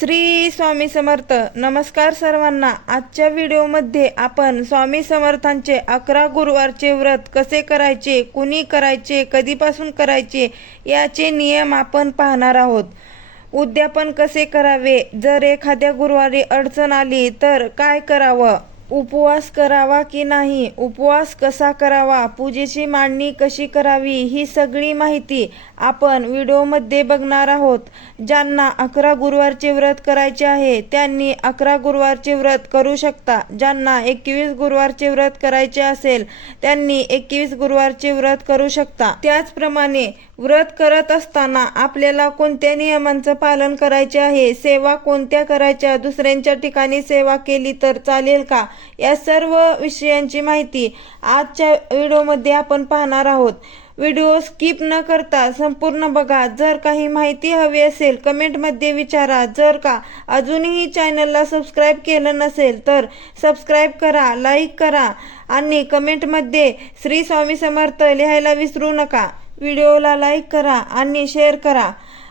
श्री स्वामी समर्थ. नमस्कार सर्वांना. आजच्या व्हिडिओमध्ये आपण स्वामी समर्थांचे 11 गुरुवारचे व्रत कसे करायचे, कुणी करायचे, कधीपासून करायचे याचे नियम आपण पाहणार आहोत. उद्यापन कसे करावे, जर एखाद्या गुरुवारी अडचण आली तर काय करावं, उपवास करावा की नाही, उपवास कसा करावा, पूजेची मांडणी कशी करावी, ही सगळी माहिती आपण व्हिडिओमध्ये बघणार आहोत. ज्यांना 11 गुरुवारचे व्रत करायचे आहे त्यांनी 11 गुरुवारचे व्रत करू शकता. ज्यांना 21 गुरुवारचे व्रत करायचे असेल त्यांनी 21 गुरुवारचे व्रत करू शकता. त्याचप्रमाणे व्रत करत असताना आपल्याला कोणत्या नियमांचं पालन करायचे आहे, सेवा कोणत्या करायच्या, दुसऱ्यांच्या ठिकाणी सेवा केली तर चालेल का, या सर्व विषयांची माहिती आजच्या व्हिडिओमध्ये आपण पाहणार आहोत. व्हिडिओ स्किप न करता संपूर्ण बघा. जर काही माहिती हवी असेल कमेंटमध्ये विचारा. जर का अजूनही चॅनलला सबस्क्राईब केलं नसेल तर सबस्क्राईब करा, लाईक करा आणि कमेंटमध्ये श्री स्वामी समर्थ लिहायला विसरू नका. व्हिडिओला लाईक करा आणि शेअर करा.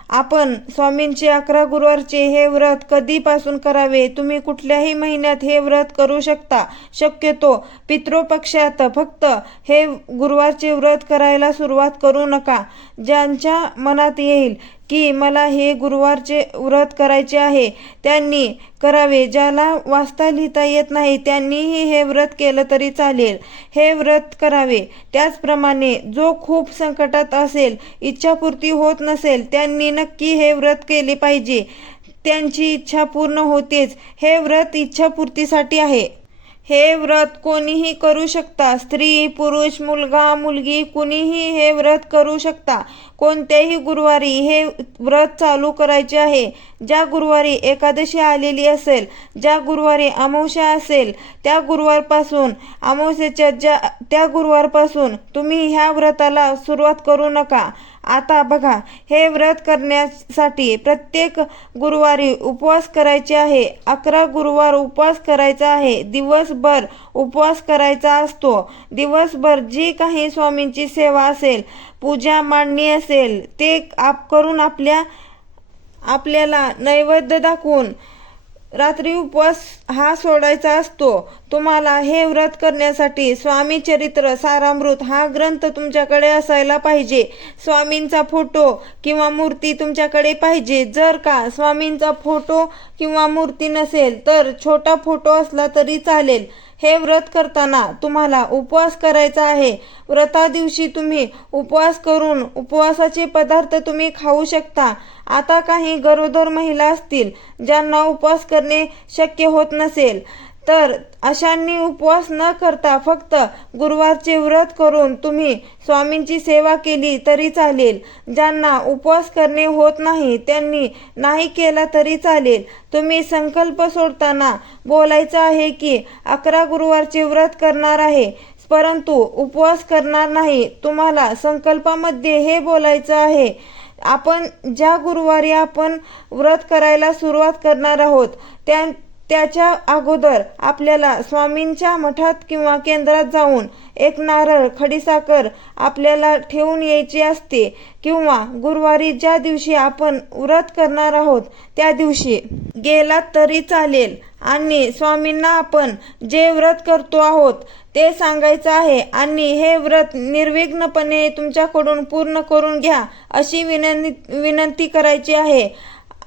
आपण स्वामींचे 11 गुरुवारचे हे व्रत कधीपासून करावे, तुम्ही कुठल्याही महिन्यात हे व्रत करू शकता. शक्यतो पितृपक्षात फक्त हे गुरुवारचे व्रत करायला सुरुवात करू नका. ज्यांच्या मनात येईल की मला हे गुरुवारचे व्रत करायचे आहे त्यांनी करावे. ज्याला वाचता लिहिता येत नाही त्यांनीही हे व्रत केलं तरी चालेल, हे व्रत करावे. त्याचप्रमाणे जो खूप संकटात असेल, इच्छापूर्ती होत नसेल त्यांनी नक्की हे व्रत केले पाहिजे. त्यांची इच्छा पूर्ण होतेच. हे व्रत इच्छापूर्तीसाठी आहे. हे व्रत कोणीही करू शकता. स्त्री, पुरुष, मुलगा, मुलगी कुणीही हे व्रत करू शकता. कोणत्याही गुरुवारी हे व्रत चालू करायचे आहे. ज्या गुरुवारी एकादशी आलेली असेल, ज्या गुरुवारी अमावस्या असेल त्या गुरुवारपासून, अमावस्येच्या त्या गुरुवारपासून तुम्ही ह्या व्रताला सुरुवात करू नका. आता बघा, हे व्रत करण्यासाठी प्रत्येक गुरुवारी उपवास करायचे आहे. 11 गुरुवार उपवास करायचा आहे. दिवसभर उपवास करायचा असतो. दिवसभर जी काही स्वामींची सेवा असेल, पूजा मांडणी असेल ते करून आपल्याला नैवेद्य दाखवून रात्री उपवास हा सोडायचा असतो. तुम्हाला हे व्रत करण्यासाठी स्वामी चरित्र सारामृत हा ग्रंथ तुमच्याकडे असायला पाहिजे. स्वामींचा फोटो किंवा मूर्ती तुमच्याकडे पाहिजे. जर का स्वामींचा फोटो किंवा मूर्ती नसेल तर छोटा फोटो असला तरी चालेल. हे व्रत करताना तुम्हाला उपवास करायचा आहे. व्रता दिवशी तुम्ही उपवास करून उपवासाचे पदार्थ तुम्ही खाऊ शकता. आता काही गरोदर महिला असतील ज्यांना उपवास करणे शक्य होत नसेल तर अशांनी उपवास न करता फक्त गुरुवारचे व्रत करून तुम्ही स्वामींची सेवा केली तरी चालेल. ज्यांना उपवास करणे होत नाही त्यांनी नाही केला तरी चालेल. तुम्ही संकल्प सोडताना बोलायचं आहे की 11 गुरुवारचे व्रत करणार आहे परंतु उपवास करणार नाही. तुम्हाला संकल्पामध्ये हे बोलायचं आहे, आपण ज्या गुरुवारी आपण व्रत करायला सुरुवात करणार आहोत त्याच्या अगोदर आपल्याला स्वामींच्या मठात किंवा केंद्रात जाऊन एक नारळ, खडीसाखर आपल्याला ठेवून यायची असते. किंवा गुरुवारी ज्या दिवशी आपण व्रत करणार आहोत त्या दिवशी गेलात तरी चालेल आणि स्वामींना आपण जे व्रत करतो आहोत ते सांगायचं आहे आणि हे व्रत निर्विघ्नपणे तुमच्याकडून पूर्ण करून घ्या अशी विनंती करायची आहे.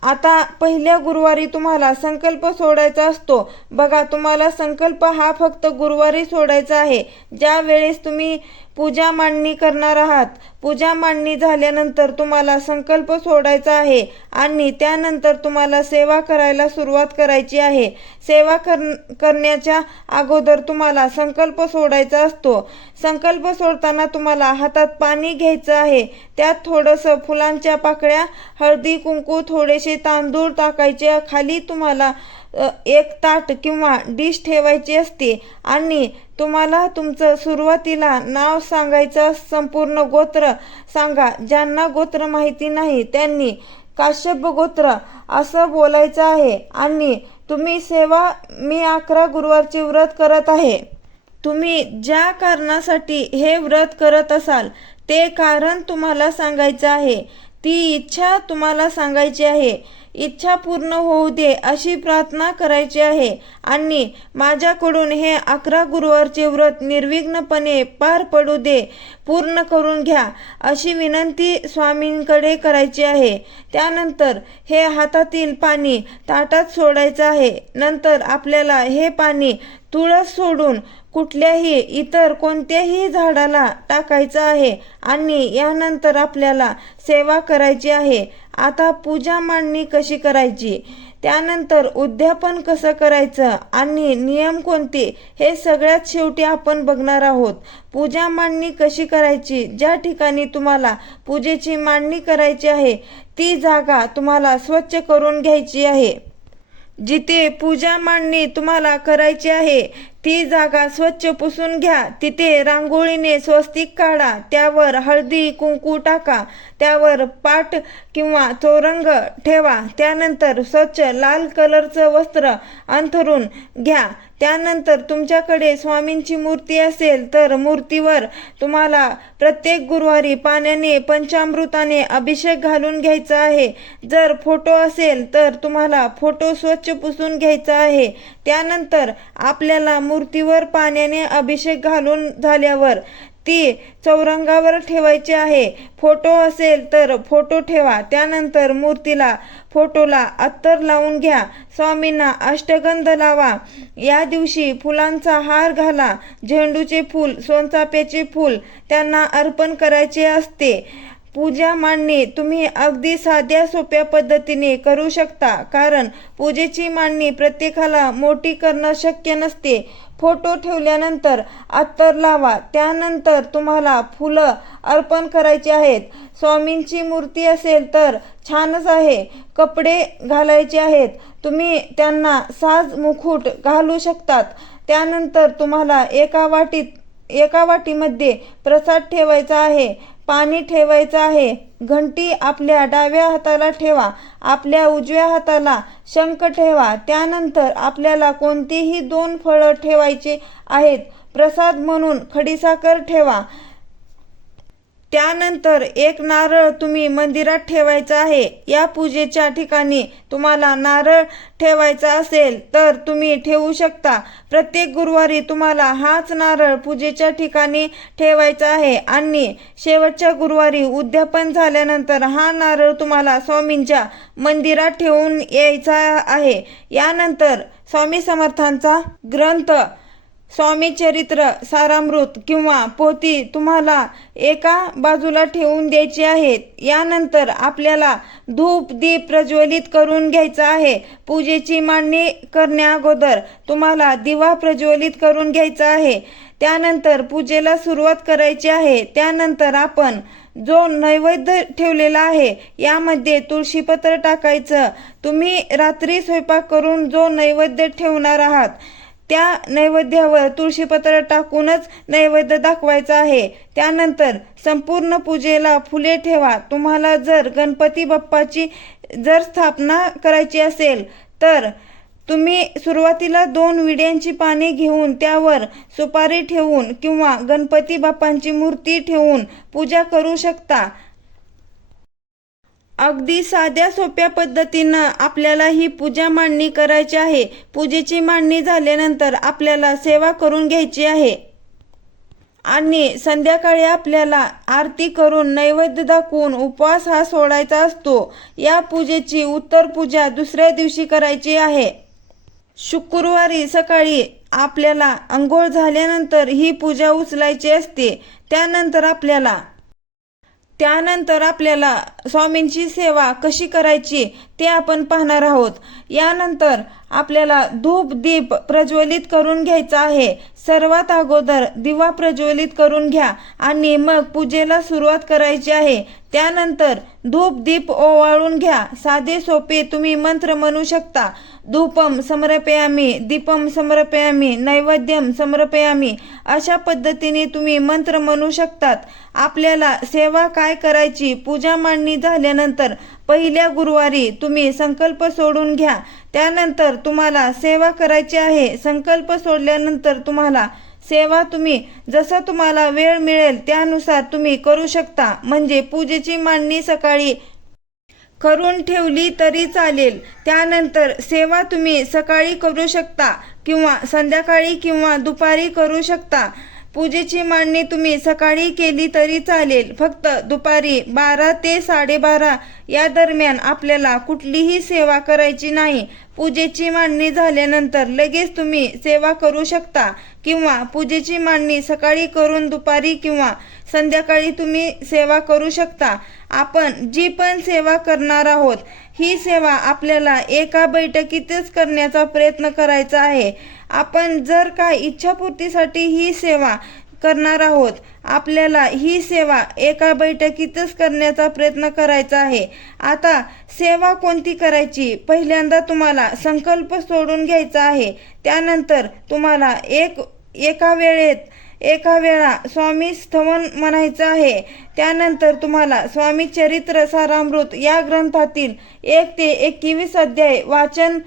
आता पहिल्या गुरुवारी तुम्हाला संकल्प सोडायचा असतो. बघा, तुम्हाला संकल्प हा फक्त गुरुवारी सोडायचा आहे. ज्या वेळेस तुम्ही पूजा मांडणी करणार आहात, पूजा मांडणी झाल्यानंतर तुम्हाला संकल्प सोडायचा आहे आणि त्यानंतर तुम्हाला सेवा करायला सुरुवात करायची आहे. सेवा करण्याच्या अगोदर तुम्हाला संकल्प सोडायचा असतो. संकल्प सोडताना तुम्हाला हातात पाणी घ्यायचं आहे. त्यात थोडंसं फुलांच्या पाकळ्या, हळदी कुंकू, थोडेसे तांदूळ टाकायचे. खाली तुम्हाला एक ताट किंवा डिश ठेवायची असते आणि तुम्हाला तुमचं सुरुवातीला नाव सांगायचं. संपूर्ण गोत्र सांगा. ज्यांना गोत्र माहिती नाही त्यांनी काश्यप गोत्र असं बोलायचं आहे आणि तुम्ही सेवा, मी 11 गुरुवारचे व्रत करत आहे. तुम्ही ज्या कारणासाठी हे व्रत करत असाल ते कारण तुम्हाला सांगायचं आहे. ती इच्छा तुम्हाला सांगायची आहे इच्छा पूर्ण होऊ दे अशी प्रार्थना करायची आहे आणि माझ्याकडून हे 11 गुरुवारचे व्रत निर्विघ्नपणे पार पडू दे, पूर्ण करून घ्या अशी विनंती स्वामींकडे करायची आहे। त्यानंतर हे हातातील पाणी ताटात सोडायचं आहे। नंतर आपल्याला हे पाणी तुळस सोडून कुठल्याही इतर कोणत्याही झाडाला टाकायचं आहे आणि यानंतर आपल्याला सेवा करायची आहे। आता पूजा मांडणी कशी करायची, त्यानंतर उद्यापन कसं करायचं आणि नियम कोणते हे सगळ्यात शेवटी आपण बघणार आहोत। पूजा मांडणी कशी करायची, ज्या ठिकाणी तुम्हाला पूजेची मांडणी करायची आहे ती जागा तुम्हाला स्वच्छ करून घ्यायची आहे। जिथे पूजा मांडणी तुम्हाला करायची आहे ती जागा स्वच्छ पुसून घ्या। तिथे रांगोळीने स्वस्तिक काढा, त्यावर हळदी कुंकू टाका, त्यावर पाट किंवा चौरंग ठेवा। त्यानंतर स्वच्छ लाल कलरचं वस्त्र अंथरून घ्या। त्यानंतर तुमच्याकडे स्वामींची मूर्ती असेल तर मूर्तीवर तुम्हाला प्रत्येक गुरुवारी पाण्याने पंचामृताने अभिषेक घालून घ्यायचा आहे। जर फोटो असेल तर तुम्हाला फोटो स्वच्छ पुसून घ्यायचा आहे। त्यानंतर आपल्याला मूर्तीवर पाण्याने अभिषेक घालून झाल्यावर ती चौरंगावर ठेवायची आहे। फोटो असेल तर फोटो ठेवा। त्यानंतर फोटोला अत्तर लावून घ्या। स्वामींना अष्टगंध लावा। या दिवशी फुलांचा हार घाला। झेंडूचे फूल, सोनचाफ्याचे फूल त्यांना अर्पण करायचे असते। पूजा मांडणी तुम्ही अगदी साध्या सोप्या पद्धतीने करू शकता, कारण पूजेची मांडणी प्रत्येकाला मोठी करणं शक्य नसते। फोटो ठेवल्यानंतर अत्तर लावा। त्यानंतर तुम्हाला फुलं अर्पण करायची आहेत। स्वामींची मूर्ती असेल तर छानच आहे। कपडे घालायचे आहेत, तुम्ही त्यांना साज मुकुट घालू शकतात। त्यानंतर तुम्हाला एका वाटीमध्ये प्रसाद ठेवायचा आहे, पाणी ठेवायचं आहे। घंटी आपल्या डाव्या हाताला ठेवा, आपल्या उजव्या हाताला शंख ठेवा। त्यानंतर आपल्याला कोणतीही 2 फळं ठेवायची आहेत। प्रसाद म्हणून खडीसाखर ठेवा। त्यानंतर 1 नारळ तुम्ही मंदिरात ठेवायचा आहे। या पूजेच्या ठिकाणी तुम्हाला नारळ ठेवायचा असेल तर तुम्ही ठेवू शकता। प्रत्येक गुरुवारी तुम्हाला हाच नारळ पूजेच्या ठिकाणी ठेवायचा आहे आणि शेवटच्या गुरुवारी उद्यापन झाल्यानंतर हा नारळ तुम्हाला स्वामींच्या मंदिरात ठेवून यायचा आहे। यानंतर स्वामी समर्थांचा ग्रंथ स्वामी चरित्र सारामृत किंवा पोथी तुम्हाला एका बाजूला ठेवून द्यायची आहेत। यानंतर आपल्याला धूप दीप प्रज्वलित करून घ्यायचा आहे। पूजेची मांडणी करण्या अगोदर तुम्हाला दिवा प्रज्वलित करून घ्यायचा आहे। त्यानंतर पूजेला सुरुवात करायची आहे। त्यानंतर आपण जो नैवेद्य ठेवलेला आहे यामध्ये तुळशीपत्र टाकायचं। तुम्ही रात्री स्वयंपाक करून जो नैवेद्य ठेवणार आहात त्या नैवेद्यावर तुळशीपत्र टाकूनच नैवेद्य दाखवायचा आहे। त्यानंतर संपूर्ण पूजेला फुले ठेवा। तुम्हाला जर गणपती बाप्पाची स्थापना करायची असेल तर तुम्ही सुरुवातीला 2 विड्यांची पाने घेऊन त्यावर सुपारी ठेवून किंवा गणपती बाप्पांची मूर्ती ठेवून पूजा करू शकता। अगदी साध्या सोप्या पद्धतीनं आपल्याला ही पूजा मांडणी करायची आहे। पूजेची मांडणी झाल्यानंतर आपल्याला सेवा करून घ्यायची आहे आणि संध्याकाळी आपल्याला आरती करून नैवेद्य दाखवून उपवास हा सोडायचा असतो। या पूजेची उत्तर पूजा दुसऱ्या दिवशी करायची आहे। शुक्रवारी सकाळी आपल्याला अंघोळ झाल्यानंतर ही पूजा उचलायची असते। त्यानंतर आपल्याला स्वामींची सेवा कशी करायची ते आपण पाहणार आहोत। यानंतर आपल्याला धूप दीप प्रज्वलित करून घ्यायचा आहे। सर्वात अगोदर दिवा प्रज्वलित करून घ्या आणि मग पूजेला सुरुवात करायची आहे। त्यानंतर धूप दीप ओवाळून घ्या। साधे सोपे तुम्ही मंत्र म्हणू शकता। धूपम समर्पयामि, दीपम समर्पयामि, नैवेद्यम समर्पयामि अशा पद्धतीने तुम्ही मंत्र म्हणू शकतात। आपल्याला सेवा काय करायची, पूजा मांडणी झाल्यानंतर पहिल्या गुरुवारी तुम्ही संकल्प सोडून घ्या। त्यानंतर तुम्हाला सेवा करायची आहे। संकल्प सोडल्यानंतर तुम्हाला सेवा तुम्ही जसा तुम्हाला वेळ मिळेल त्यानुसार तुम्ही करू शकता। म्हणजे पूजेची मांडणी सकाळी करून ठेवली तरी चालेल। त्यानंतर सेवा तुम्ही सकाळी करू शकता किंवा संध्याकाळी किंवा दुपारी करू शकता। पूजेची मांडणी तुम्ही सकाळी केली तरी चालेल, फक्त दुपारी 12 ते 12:30 या दरम्यान आपल्याला कुठलीही सेवा करायची नाही। पूजेची मांडणी झाल्यानंतर लगेच तुम्ही सेवा करू शकता किंवा पूजेची मांडणी सकाळी करून दुपारी किंवा संध्याकाळी तुम्ही सेवा करू शकता। आपण जी पण सेवा करणार आहोत ही सेवा आपल्याला एका बैठकीतच करण्याचा प्रयत्न करायचा आहे। आपण जर काय इच्छापूर्तीसाठी ही सेवा करणार आहोत, आपल्याला ही सेवा एका बैठकीतच करण्याचा प्रयत्न करायचा आहे। आता सेवा कोणती करायची, पहिल्यांदा तुम्हाला संकल्प सोडून घ्यायचा आहे। त्यानंतर तुम्हाला एका वेळा स्वामी स्तवन म्हणायचं आहे। त्यानंतर तुम्हाला स्वामी चरित्र सारामृत या ग्रंथातील 1 ते 21 अध्याय वाचन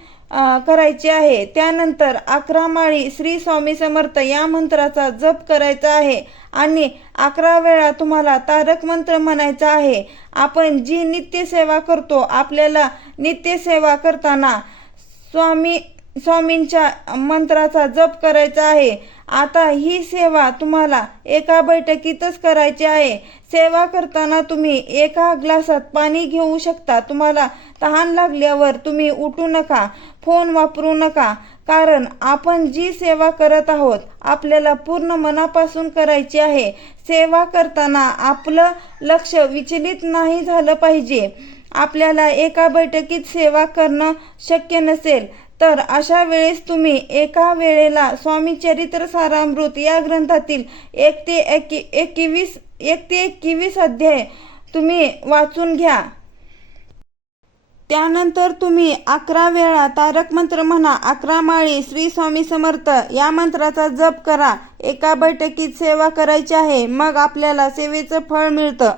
करायचे आहे। त्यानंतर 11 माळी श्री स्वामी समर्थ या मंत्राचा जप करायचा आहे आणि 11 वेळा तुम्हाला तारक मंत्र म्हणायचा आहे। आपण जी नित्य सेवा करतो, आपल्याला नित्य सेवा करताना स्वामींच्या मंत्राचा जप करायचा आहे। आता ही सेवा तुम्हाला एका बैठकीतच करायची आहे। सेवा करताना तुम्ही एका ग्लासात पाणी घेऊ शकता। तुम्हाला तहान लागल्यावर तुम्ही उठू नका, फोन वापरू नका, कारण आपण जी सेवा करत आहोत आपल्याला पूर्ण मनापासून करायची आहे। सेवा करताना आपलं लक्ष विचलित नाही झालं पाहिजे। आपल्याला एका बैठकीत सेवा करणं शक्य नसेल तर अशा वेळेस तुम्ही एका वेळेला स्वामी चरित्र सारामृत या ग्रंथातील 1 ते 21 अध्याय तुम्ही वाचून घ्या। त्यानंतर तुम्ही 11 वेळा तारक मंत्र म्हणा, 11 माळी श्री स्वामी समर्थ या मंत्राचा जप करा। एका बैठकीत सेवा करायची आहे, मग आपल्याला सेवेचं फळ मिळतं।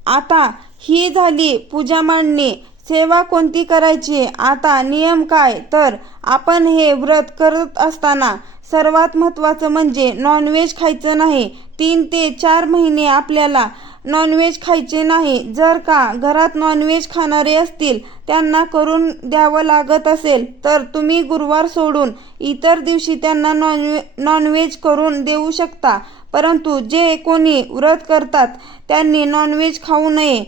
आता ही झाली पूजा मांडणी। सेवा कोणती करायची, आता नियम काय, तर आपण हे व्रत करत असताना सर्वात महत्त्वाचं म्हणजे नॉनव्हेज खायचं नाही। 3 ते 4 महिने आपल्याला नॉनव्हेज खायचे नाही। जर का घरात नॉनव्हेज खाणारे असतील, त्यांना करून द्यावं लागत असेल तर तुम्ही गुरुवार सोडून इतर दिवशी त्यांना नॉनव्हेज करून देऊ शकता। परंतु जे कोणी व्रत करतात त्यांनी नॉनव्हेज खाऊ नये,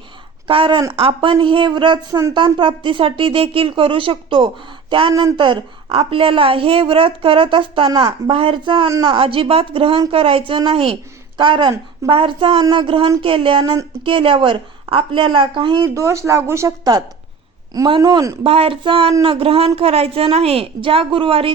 कारण आपण हे व्रत संतान प्राप्तीसाठी देखील करू शकतो। त्यानंतर आपल्याला हे व्रत करत असताना बाहेरचं अन्न अजिबात ग्रहण करायचं नाही, कारण बाहेरचं अन्न ग्रहण केल्यावर आपल्याला काही दोष लागू शकतात। म्हणून बाहेरचं अन्न ग्रहण करायचं नाही। ज्या गुरुवारी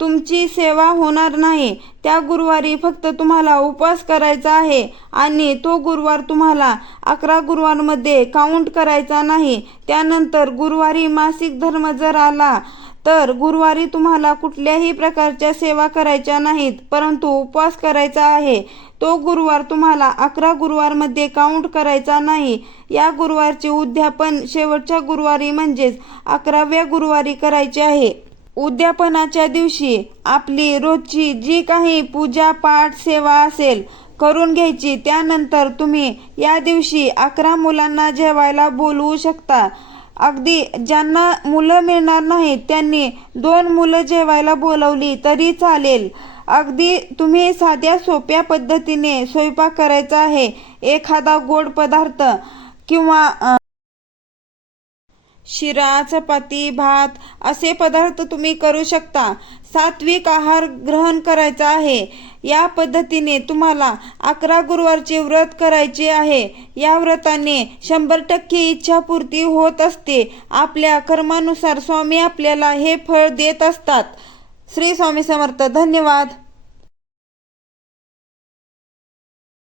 तुमची सेवा होणार नाही त्या गुरुवारी फक्त तुम्हाला उपवास करायचा आहे आणि तो गुरुवार तुम्हाला 11 गुरुवारमध्ये काउंट करायचा नाही। त्यानंतर गुरुवारी मासिक धर्म जर आला तर गुरुवारी तुम्हाला कुठल्याही प्रकारच्या सेवा करायच्या नाहीत, परंतु उपवास करायचा आहे। तो गुरुवार तुम्हाला 11 गुरुवारमध्ये काउंट करायचा नाही। या गुरुवारचे उद्यापन शेवटच्या गुरुवारी म्हणजेच 11व्या गुरुवारी करायचे आहे। उद्यापनाच्या दिवशी आपली रोजची जी काही पूजा पाठ सेवा असेल करून घ्यायची। त्यानंतर तुम्ही या दिवशी 11 मुलांना जेवायला बोलवू शकता। अगदी ज्यांना मुलं मिळणार नाहीत त्यांनी 2 मुलं जेवायला बोलवली तरी चालेल। अगदी तुम्ही साध्या सोप्या पद्धतीने स्वयंपाक करायचा आहे। एखादा गोड पदार्थ किंवा शिरा, चपाती, भात असे पदार्थ तुम्ही करू शकता। सात्विक आहार ग्रहण करायचा आहे। या पद्धतीने तुम्हाला 11 गुरुवारचे व्रत करायचे आहे। या व्रताने 100% इच्छापूर्ती होत असते। आपल्या कर्मानुसार स्वामी आपल्याला हे फळ देत असतात। श्री स्वामी समर्थ। धन्यवाद।